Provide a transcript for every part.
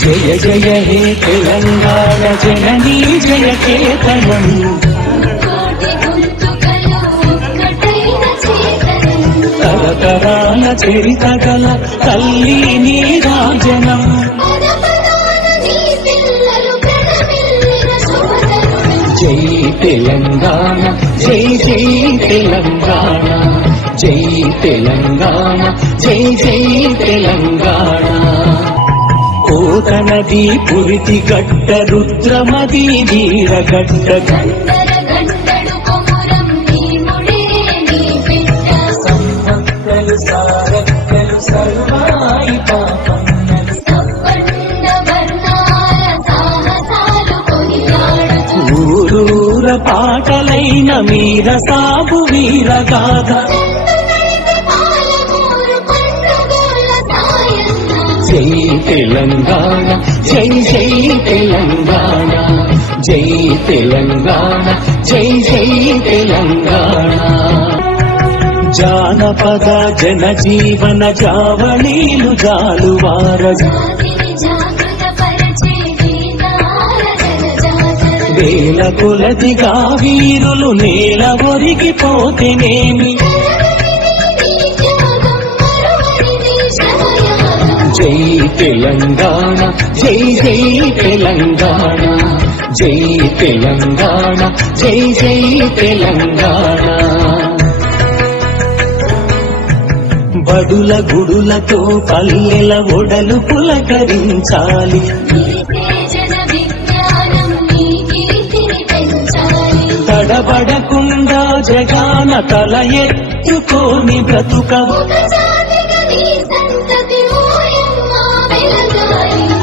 జయ జయ హే తెలంగాణ జననీ జయ కేతనం తరతరాల చరిత గల తల్లి నీ రాజనం జై తెలంగాణ జై జై తెలంగాణ జై తెలంగాణ జై జై తెలంగాణ కోత నది పురిటి గట్ట రుద్రమది వీరగట్ట సంపత్తలు సారక్కలు సర్వాయి ఊరూర పాటలైన మీర సాగు వీరగాథ జై తెలంగాణ జై జై తెలంగాణ జై తెలంగాణ జై జై తెలంగాణ జానపద జనజీవన జావళీలు జాలువార వేల కొలదిగా వీరులు నేల ఒరిగిపోతేనేమి జై తెలంగాణ జై జై తెలంగాణ జై తెలంగాణ జై జై తెలంగాణ బడుల గుడులతో పల్లెల ఒడలు పులకరించాలి తడబడకుండా జగాన తల ఎత్తుకోని బ్రతుకవు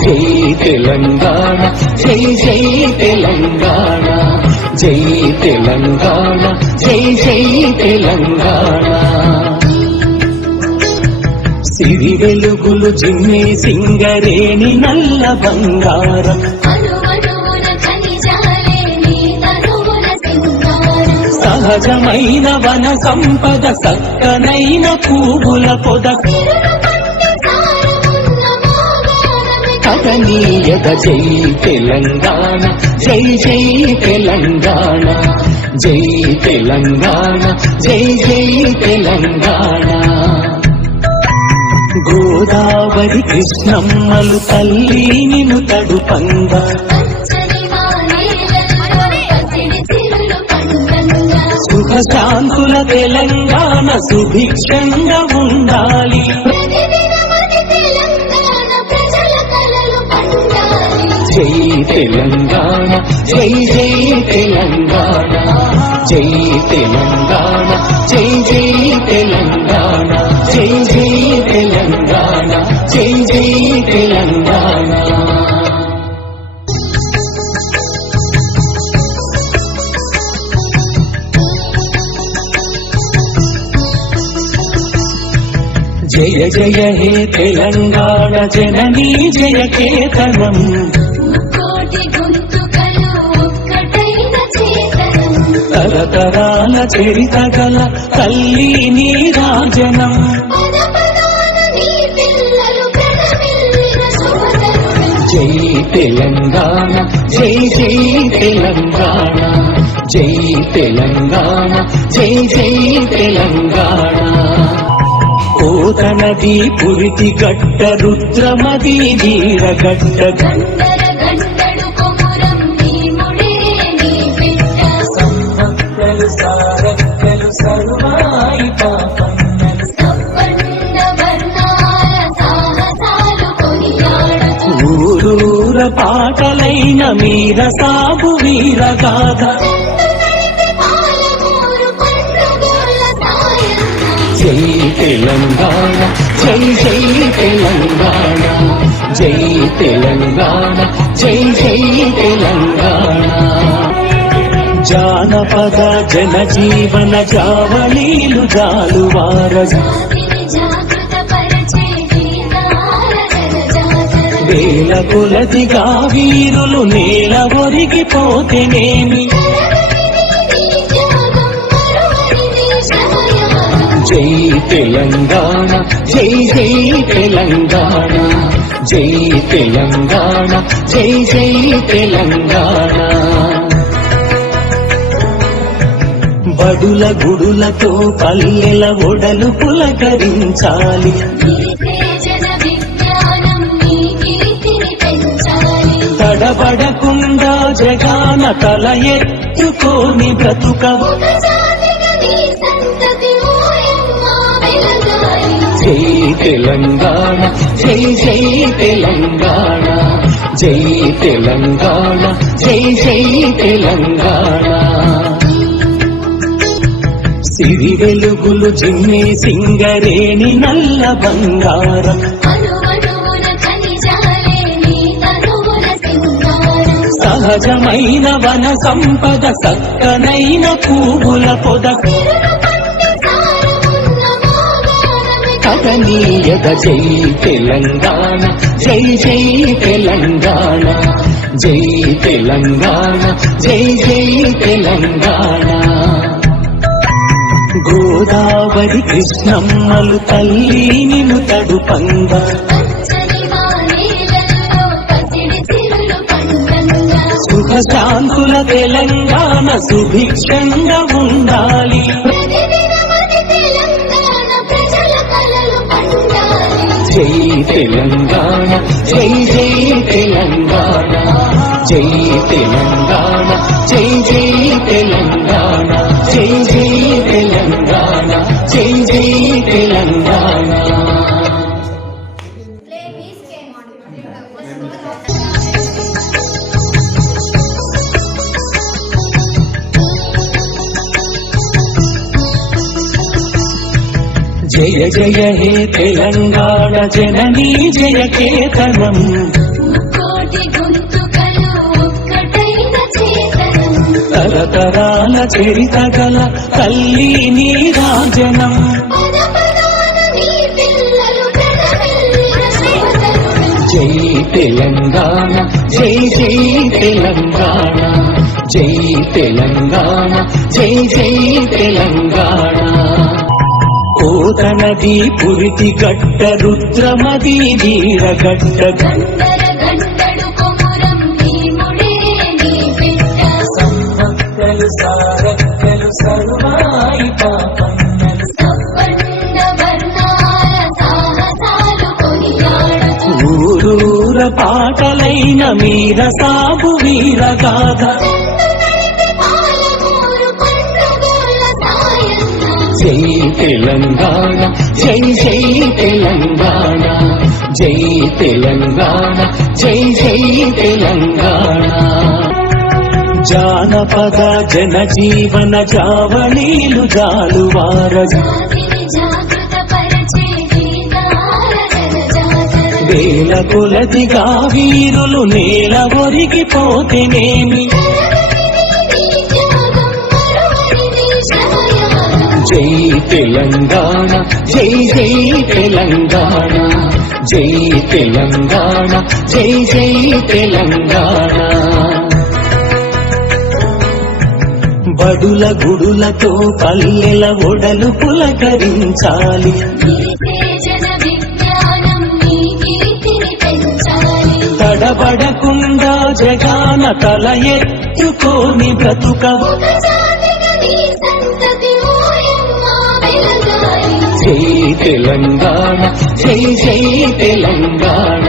జై తెలంగాణ జై జై తెలంగాణ జై తెలంగాణ జై జై తెలంగాణ సిరి వెలుగులు జిమ్మే సింగరేణి నల్ల బంగారం సహజమైన వన సంపద సక్కనైన పువ్వుల పొద కథనీయత జై తెలంగాణ జై జై తెలంగాణ జై తెలంగాణ జై జై తెలంగాణ గోదావరి కృష్ణమ్మలు తల్లి నిన్ను తడుపంగా సుఖ శాంతుల తెలంగాణ సుభిక్షంగా ఉండాలి జై తెలంగాణ జై జై తెలంగాణ జై తెలంగాణ జై జై తెలంగాణ జై జై తెలంగాణ జై జై తెలంగాణ జయ జయ హే తెలంగాణ జననీ జయ కేతనం తరతరాల చరిత గల తల్లి నీ రాజనం జై తెలంగాణ జై జై తెలంగాణ జై తెలంగాణ జై జై తెలంగాణ కోత నది పురిటి గట్ట రుద్రమది వీరగట్ట సంపత్తలు సారక్కలు సర్వాయి ఊరూర పాటలైన మీర సాగు వీరగాథ జై తెలంగాణ జై జై తెలంగాణ జై తెలంగాణ జై జై తెలంగాణ జానపద జనజీవన జావళీలు జాలువార వేల కొలదిగా వీరులు నేల ఒరిగిపోతేనేమి జై తెలంగాణ జై జై తెలంగాణ జై తెలంగాణ జై జై తెలంగాణ బడుల గుడులతో పల్లెల ఒడలు పులకరించాలి తడబడకుండా జగాన తల ఎత్తుకోని బ్రతుకవు జై తెలంగాణ జై జై తెలంగాణ జై తెలంగాణ జై జై తెలంగాణ సిరి వెలుగులు జిమ్మే సింగరేణి నల్ల బంగారం సహజమైన వన సంపద సక్కనైన పువ్వుల పొద కథనీయత జై తెలంగాణ జై జై తెలంగాణ జై తెలంగాణ జై జై తెలంగాణ గోదావరి కృష్ణమ్మలు తల్లి నిన్ను తడుపంగా సుఖ శాంతుల తెలంగాణ సుభిక్షంగా ఉండాలి జై తెలంగాణ జై జై తెలంగాణ జై తెలంగాణ జై జై తెలంగాణ జై జై తెలంగాణ జై జై తెలంగాణ జయ జయ హే తెలంగాణ జననీ జయ కేతనం తరతరాల చరిత గల తల్లి నీ రాజనం జై తెలంగాణ జై జై తెలంగాణ జై తెలంగాణ జై జై తెలంగాణ కోతనది పురిటి గట్ట రుద్రమది వీరగట్ట సంభక్తలు సారక్తలు సర్వాయి పాపన్నలు ఊరూర పాటలైన మీర సాగు వీరగాథ జై తెలంగాణ జై జై తెలంగాణ జై తెలంగాణ జై జై తెలంగాణ జానపద జనజీవన జావళీలు జాలువార వేల కొలదిగా వీరులు నేల ఒరిగిపోతేనేమి జై తెలంగాణ జై జై తెలంగాణ జై తెలంగాణ జై జై తెలంగాణ బడుల గుడులతో పల్లెల ఒడలు పులకరించాలి తడబడకుండా జగాన తల ఎత్తుకోని బ్రతుకవు జై తెలంగాణ జై జై తెలంగాణ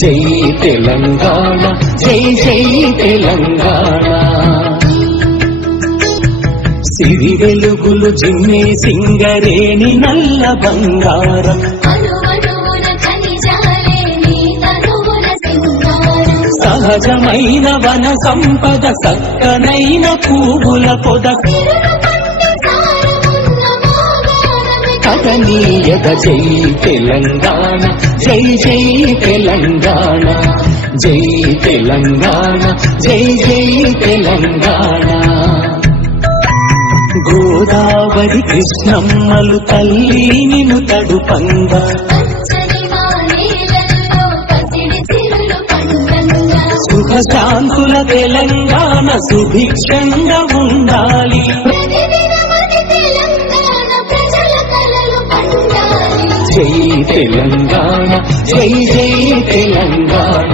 జై తెలంగాణ జై జై తెలంగాణ సిరి వెలుగులు జిమ్మే సింగరేణి నల్ల బంగారం సహజమైన వన సంపద సక్కనైన పువ్వుల పొద చేతనీయత జై తెలంగాణ జై జై తెలంగాణ జై తెలంగాణ జై జై తెలంగాణ గోదావరి కృష్ణమ్మలు తల్లి నిన్ను తడుపంగా సుఖశాంతుల తెలంగాణ సుభిక్షంగా ఉండాలి జై తెలంగాణ జై జై తెలంగాణ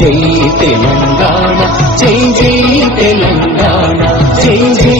జై తెలంగాణ జై జై తెలంగాణ జై జై